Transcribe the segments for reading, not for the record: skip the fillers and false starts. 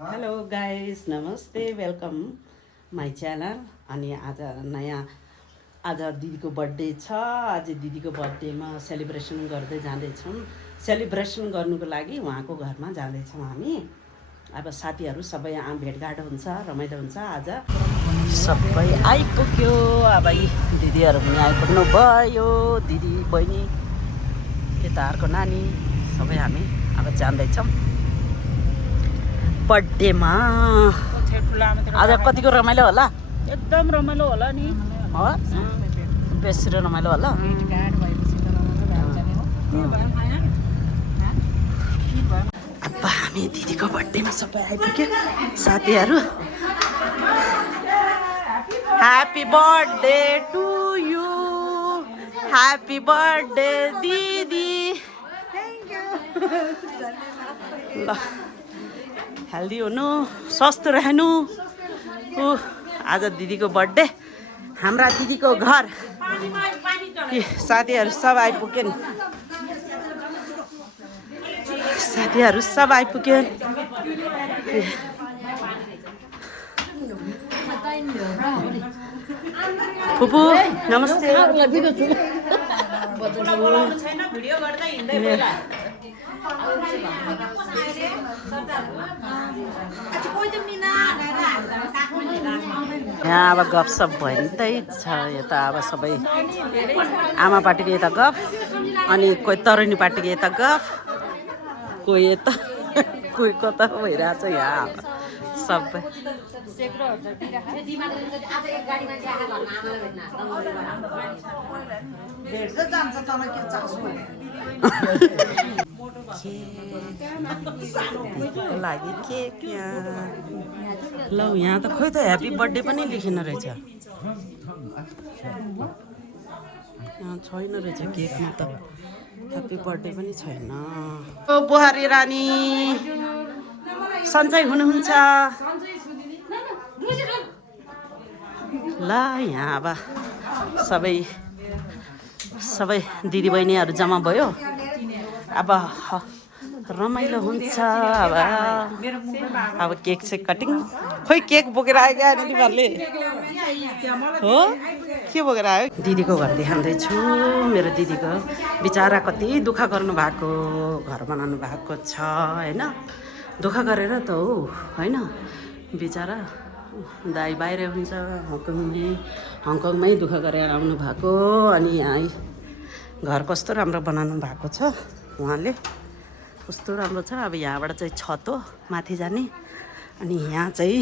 Hello guys, नमस्ते, welcome my channel. अनि आज दिदीको बर्थडे छ। आज दिदीको बर्थडेमा सेलिब्रेसन गर्दै जाँदैछौँ। सेलिब्रेसन गर्नुको लागि उहाँको घरमा जाँदैछौँ हामी। अब साथीहरू सबै भेटघाट हुन्छ, रमाइलो हुन्छ। आज सबै आइपुग्यो। अब यी दिदीहरू पनि आइपुग्नु भयो। दिदी, बहिनी, केटाहरूको नानी सबै हामी अब जाँदैछौँ बर्थडेमा। आज कतिको रमाइलो होला? एकदम रमाइलो होला नि। बेसी रमाइलो होला। अब हामी दिदीको बर्थडेमा सबै आइपुग्यो साथीहरू। Happy birthday to you, happy birthday दिदी। ल, हेल्दी हुनु, स्वस्थ रहनु। आज दिदीको बर्थडे, हाम्रा दिदीको घर साथीहरू सब आइपुग्यो नि। साथीहरू सब आइपुग्यो। फुपू नमस्ते। यहाँ अब गफसप भइँदैछ। यता अब सबै आमा पार्टीको यता गफ, अनि कोही तरुनी पार्टीको यता गफ, कोही यता कोही कता भइरहेछ। यहाँ सबै लागि केक यहाँ। ल, यहाँ त खोइ त ह्याप्पी बर्थडे पनि लेखेन रहेछ। यहाँ छैन रहेछ केकमा त, ह्याप्पी बर्थडे पनि छैन। ओ बुहारी रानी, सन्चै हुनुहुन्छ? ल, यहाँ अब सबै दिदीबहिनीहरू जम्मा भयो। अब रमाइलो हुन्छ। अब केक चाहिँ कटिङ। खोइ केक बोकेर आयो क्या दिदीहरूले? हो, के बोकेर आयो? दिदीको घर देखाउँदैछु। मेरो दिदीको बिचरा कति दुःख गर्नु भएको, घर बनाउनु भएको छ होइन। दुःख गरेर त हो होइन, बिचरा दाइ बाहिर हुन्छ, हङकङमै दुःख गरेर आउनु भएको। अनि यहाँ घर कस्तो राम्रो बनाउनु भएको छ उहाँले, कस्तो राम्रो छ। अब यहाँबाट चाहिँ छत हो माथि जाने। अनि यहाँ चाहिँ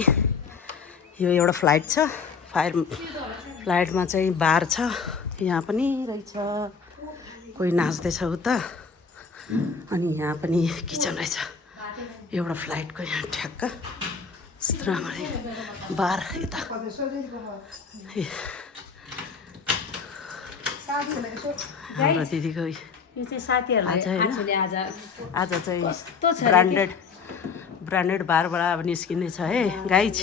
यो एउटा फ्लाइट छ, फायर फ्लाइटमा चाहिँ बार छ। यहाँ पनि रहेछ, कोही नाच्दैछ उता। अनि यहाँ पनि किचन रहेछ, एउटा फ्लाइटको यहाँ ठ्याक्क यस्तो राम्ररी बार। यता हाम्रो दिदीको आज चाहिँ ब्रान्डेड बारबाट अब निस्किने छ है गाइज।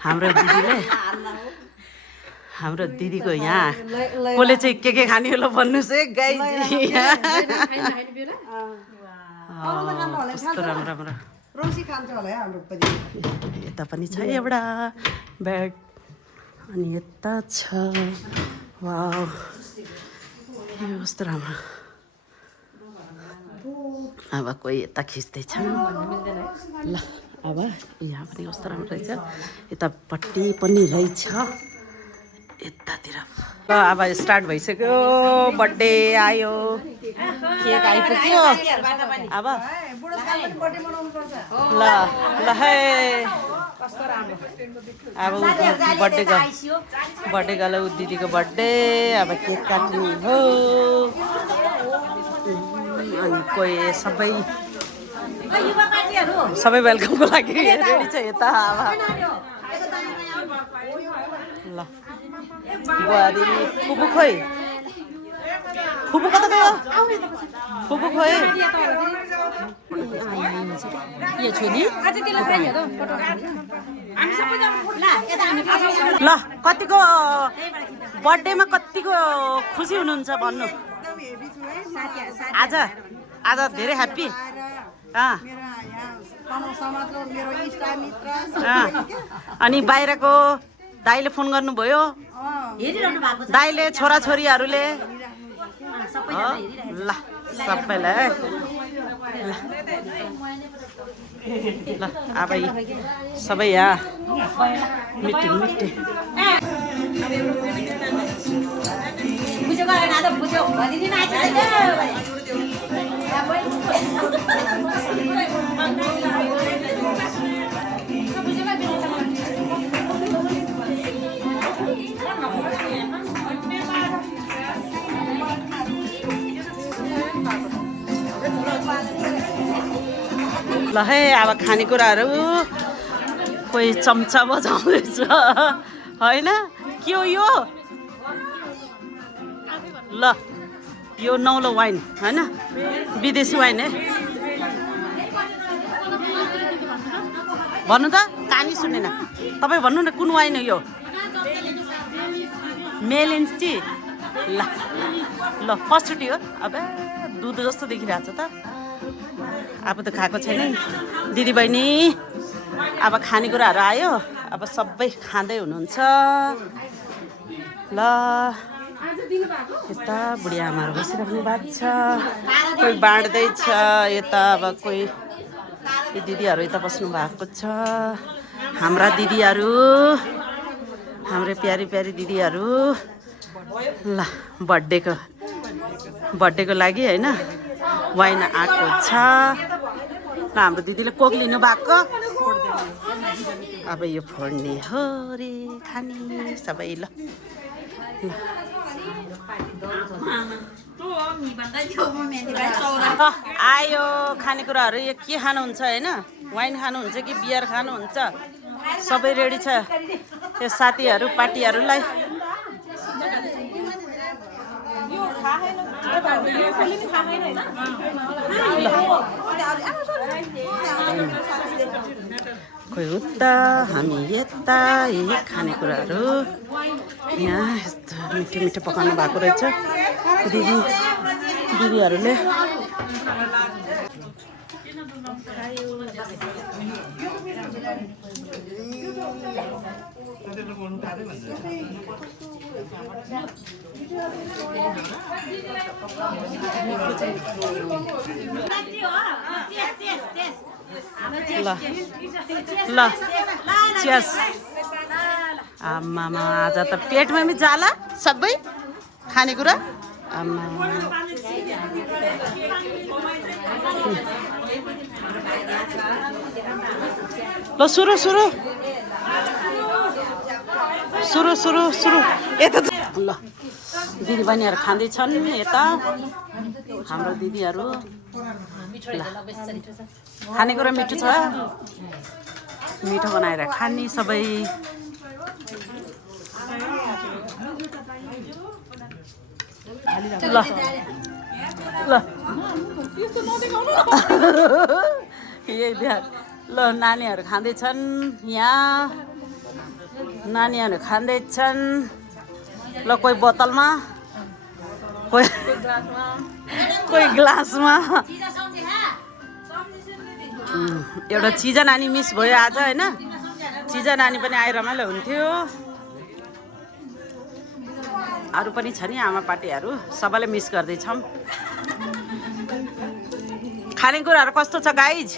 हाम्रो दिदीको यहाँ कसले चाहिँ के खाने होला भन्नुहोस् है गाइज। कस्तो राम्रो यता पनि छ एउटा बेड। अनि यता छ, वाउ, यो कस्तो राम्रो। अब कोही यता खिच्दैछ। ल, अब यहाँ पनि कस्तो राम्रो रहेछ। यतापट्टि पनि रहेछ, यतातिर। ल, अब स्टार्ट भइसक्यो। बर्थडे आयो, केक आइपुग्यो। अब ल ल है, अब बर्थडे गलो दिदीको बर्थडे। अब केक काट्ने हो। अनि कोही सबै वेलकमको लागि रेडी छ यता। अब ल, बुहारी फुपू खोइ, फुपू कता गयो? फुपू खोइ ल, कतिको बर्थडेमा कतिको खुसी हुनुहुन्छ भन्नु? आज धेरै ह्याप्पी। अनि बाहिरको दाइले फोन गर्नुभयो दाइले छोराछोरीहरूले ल सबैलाई ल अब सबै यहाँ मिटिङ ल है अब खानेकुराहरू कोही चम्चा बजाउँदैछ होइन के हो यो ल यो नौलो वाइन होइन विदेशी वाइन है भन्नु त कहानी सुनेन तपाईँ भन्नु न कुन वाइन हो यो मेलिन्सी ल ल फर्स्टचोटि हो अब दुध जस्तो देखिरहेको छ त अब त खाएको छैन दिदीबहिनी अब खानेकुराहरू आयो अब सबै खाँदै हुनुहुन्छ ल यता बुढी आमाहरू बसिराख्नु भएको छ कोही बाँड्दैछ यता अब कोही दिदीहरू यता बस्नु भएको छ हाम्रा दिदीहरू हाम्रो प्यारी प्यारी दिदीहरू ल बर्थडेको लागि होइन वाइन आएको छ ल हाम्रो दिदीले कोक लिनु भएको अब यो फोड्ने हो रे खाने सबै ल आयो खानेकुराहरू यो के खानुहुन्छ होइन वाइन खानुहुन्छ कि बियर खानुहुन्छ सबै रेडी छ त्यो साथीहरू पार्टीहरूलाई कोही उता हामी यता यही खानेकुराहरू यहाँ यस्तो मिठो मिठो पकाउनु भएको रहेछ दिदीहरूले ल चियर्स आमामा आज त पेटमा पनि जाला सबै खानेकुरा आमा ल सुरु यता ल दिदीबहिनीहरू खाँदैछन् यता हाम्रो दिदीहरू खानेकुरा मिठो छ मिठो बनाएर खाने सबै ल यही बिहार ल नानीहरू खाँदैछन् यहाँ नानीहरू खाँदैछन् ल कोही बोतलमा कोही ग्लासमा एउटा चिजा नानी मिस भयो आज होइन चिजा नानी पनि आएर रमाइलो हुन्थ्यो अरू पनि छ नि आमा पार्टीहरू सबैले मिस गर्दैछौँ खानेकुराहरू कस्तो छ गाइज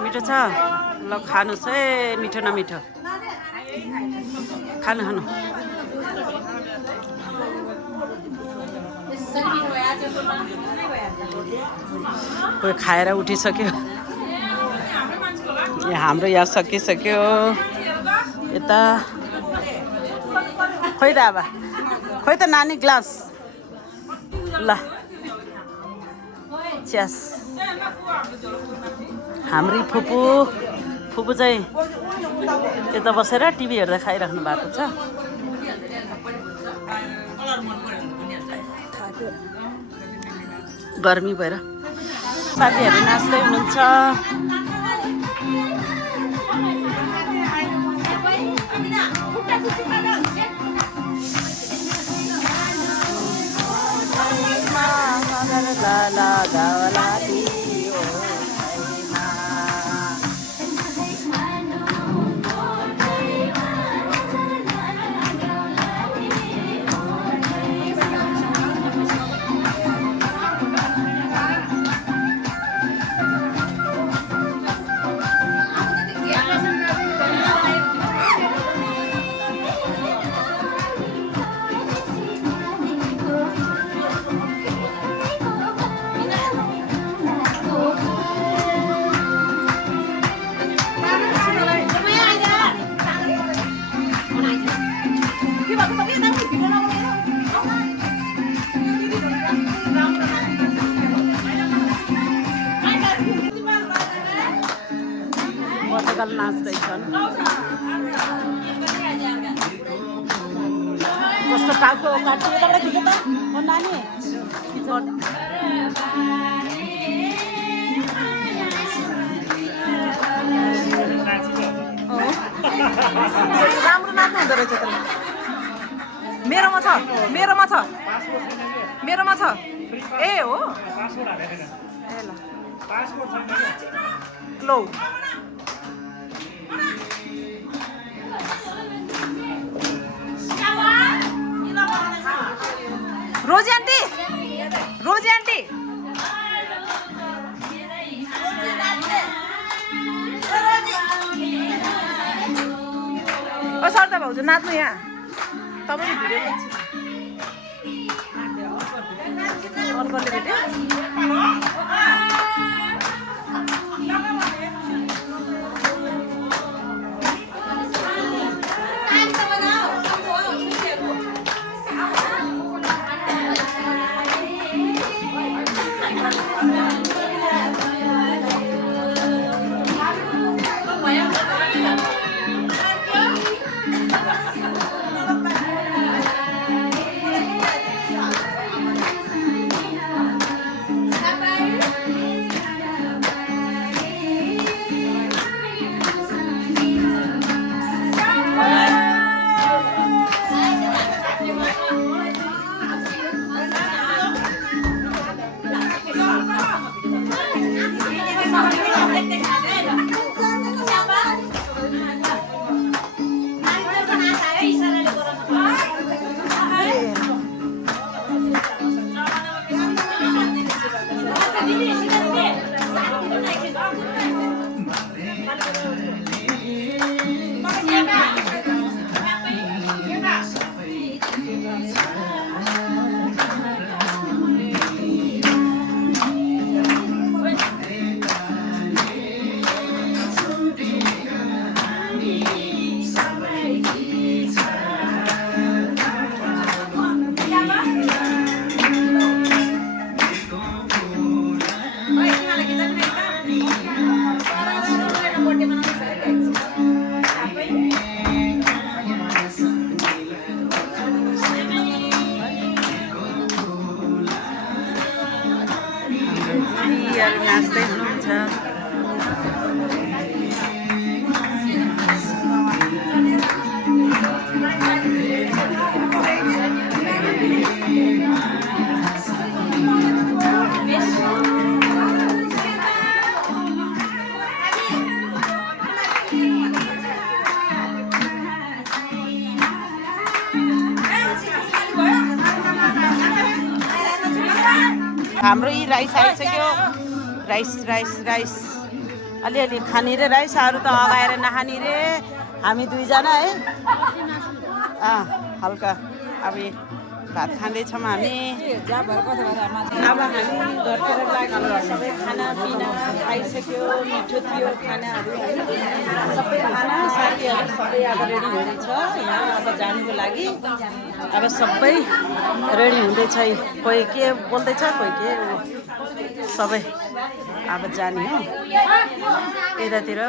मिठो छ ल खानुहोस् है मिठो नमिठो खानु कोही खाएर उठिसक्यो हाम्रो यहाँ सकिसक्यो यता खोइ त अब खोइ त नानी ग्लास ल च्यास हाम्री फुपू चाहिँ यता बसेर टिभी हेर्दा खाइराख्नु भएको छ गर्मी भएर साथीहरू नाच्दै हुनुहुन्छ la la la la बटगल नाच्दैछन् कस्तो टाउको काट्छु यताबाट खिच त हो नानी राम्रो नाच्नु हुँदो रहेछ त मेरोमा छ ए हो ए ल लो रोजी आन्टी ओ सरदा भाउजू नाच्नु यहाँ तपाईँ भिडियो अर्कोले भेट्यो नाच्दै हुनुहुन्छ हाम्रो यी राइस आइसक्यो राइस अलिअलि खाने रे राइस अरू त अगाएर नखाने रे हामी दुईजना है हल्का अब भात खाँदैछौँ हामी अब हामी घरतिर लाग्यो सबै खानापिना खाइसक्यो मिठो थियो खानाहरू सबै खाना साथीहरू सबै अब रेडी हुँदैछ यहाँ अब जानुको लागि अब सबै रेडी हुँदैछ कोही के बोल्दैछ कोही के सबै अब जाने हो यतातिर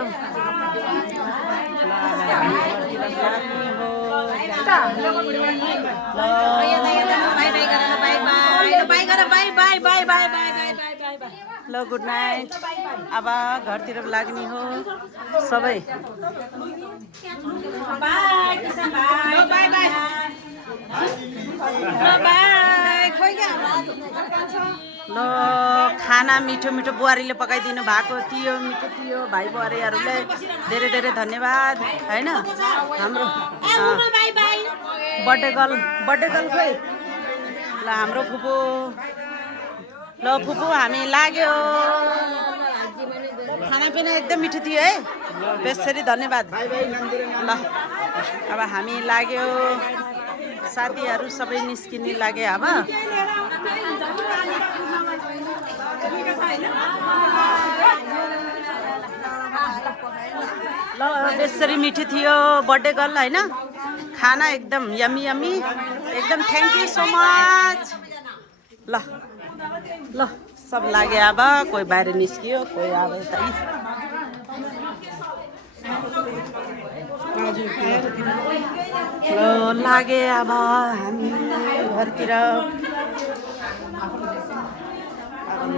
ल गुड नाइट अब घरतिर लाग्ने हो सबै ल खाना मिठो मिठो बुहारीले पकाइदिनु भएको थियो मिठो थियो भाइ बुहारीहरूलाई धेरै धेरै धन्यवाद हैन हाम्रो बर्थडे गर्ल खोइ ल हाम्रो फुपू ल फुपू हामी लाग्यो खानापिना एकदम मिठो थियो है बेसरी धन्यवाद ल अब हामी लाग्यो साथीहरू सबै निस्किने लागे अब ल बेसरी मिठो थियो बर्थडे गर्ल हैन खाना एकदम यमी यमी एकदम थ्याङ्क यू सो मच ल ल सब लागे अब कोही बाहिर निस्कियो कोही अब यतै लागे अब हामी घरतिर अब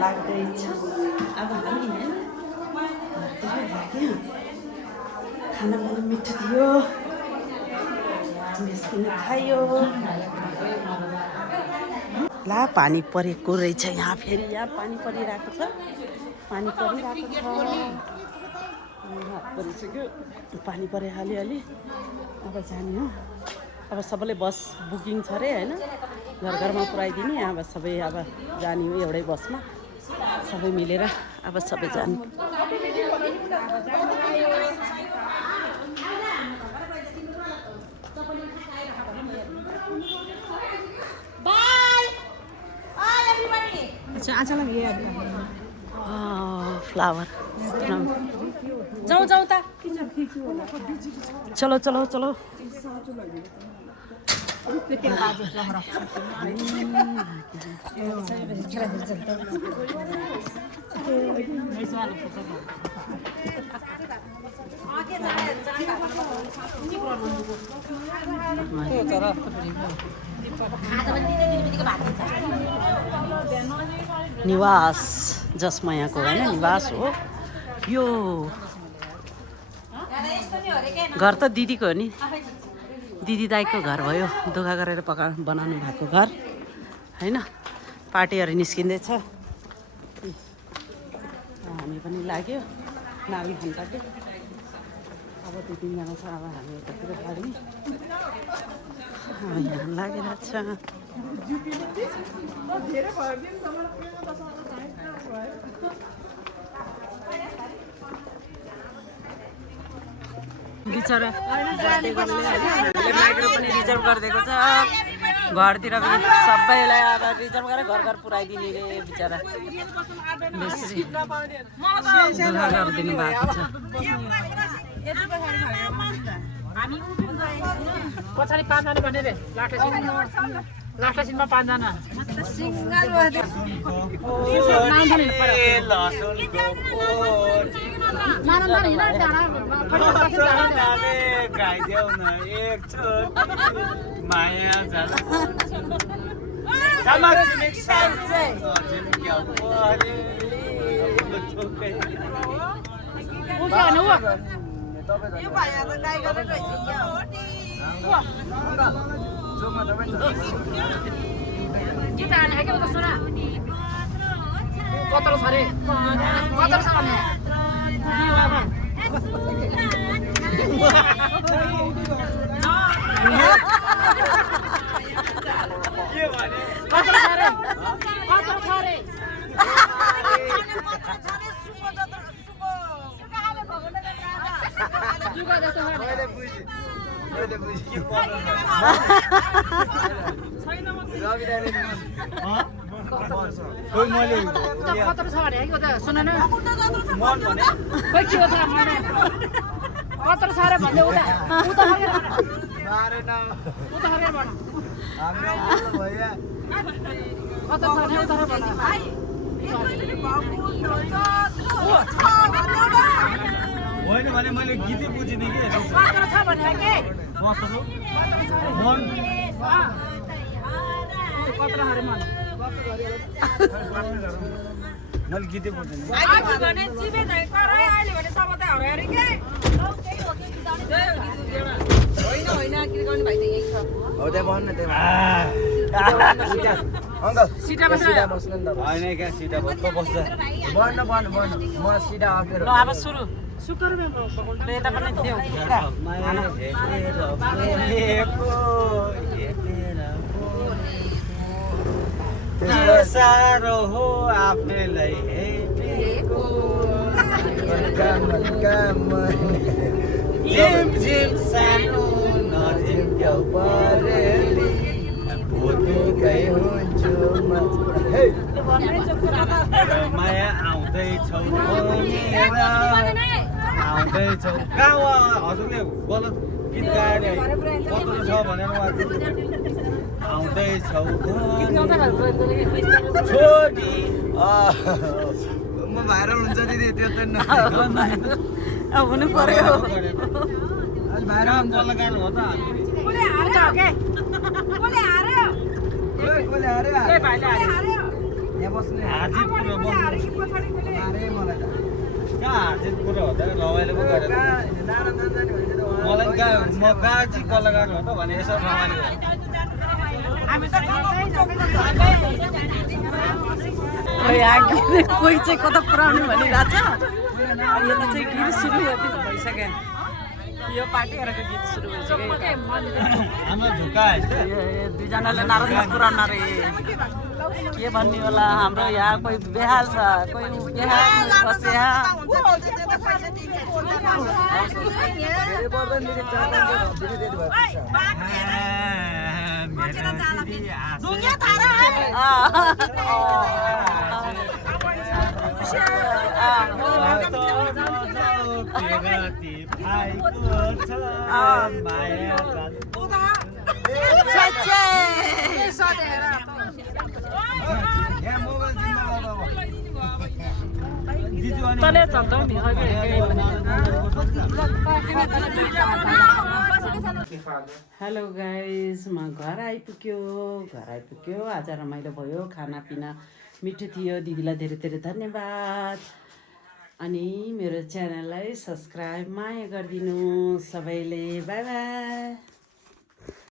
लाग्दैछ अब हामी घरतिर लाग्यो खाना पनि मिठो थियो बिस्किट खायो ला पानी परेको रहेछ यहाँ फेरि यहाँ पानी परिरहेको छ पानी परिरहेको छ परिसक्यो पानी परे अलिअलि अब जाने हो अब सबैले बस बुकिङ छ अरे होइन घर घरमा पुऱ्याइदिने अब सबै अब जाने हो एउटै बसमा सबै मिलेर अब सबै जाने फ्लावर जाऊ जाऊ त चलो चलो चलो निवास जसमा यहाँको होइन निवास हो यो घर त दिदीको हो नि दिदी दाईको घर भयो दुःख गरेर बनाउनु भएको घर होइन पार्टीहरू निस्किँदैछ हामी पनि लाग्यो नानी घन्टाको अब 2-3 जना छ अब हामी यतातिर लाग्ने अब यहाँ लागिरहेको छ बिचरा माइक्रो पनि रिजर्भ गरिदिएको छ घरतिर पनि सबैलाई अब रिजर्भ गरेर घर घर पुऱ्याइदिने रे बिचरा बेसी दुःख गरिदिनु भएको छ पछाडि 5 जना भने रे लास्टसिनमा 5 जना कत्रो छ रे कत्रो छ भने कत्रो छ भने सुन न खोइ के हो त कत्रो छ रे भन्दै उता उता मारेन उता हरे भन हाम्रो भैया कत्रो छ रे उता भन होइन भने मैले गीतै बुझिने के कत्रो छ भने के कत्रो मन कत्रो हरे मन मैले गीतै बुझिने आजि भने जिबे धै कराइ अहिले भने सबैले हरारे के होइन होइन के गर्ने भाइ त यही छ हो त्यहाँ बस्न त्यहाँ अंकल सीटा बस्नु नि त हैन के सीटा बस्छ बस्न म सीटा अकेर ल अब सुरु सुकर में बेटा पनि देऊ माया तेरो सारो हो आफैलाई हेपेको काम जिम जिम सानो नजिम क्याउ परेली भोटे गए हुन्छु माया आउँदैछौ आउँदैछौ कहाँ हजुरले गलत गीत गाएर कत्रो छ भनेर आउँदैछौ छोडी म भाइरल हुन्छ दिदी त्यो त हुनु पर्यो कोही चाहिँ कता पुऱ्याउने भनिरहेछ यो त चाहिँ गीत सुरु भइसक्यो यो पार्टीहरूको गीत सुरु भइसक्यो दुईजनाले नारदमा पुऱ्याउन रे के भन्ने होला हाम्रो यहाँ कोही बेहाल छ कोही बेहाल बसिया तले चल्छ नि हेलो गाइस म घर आइपुग्यो आज रमाइलो भयो खानापिना मिठो थियो दिदीलाई धेरै धेरै धन्यवाद अनि मेरो च्यानललाई सब्स्क्राइब माया गरिदिनु सबैले बाई बाई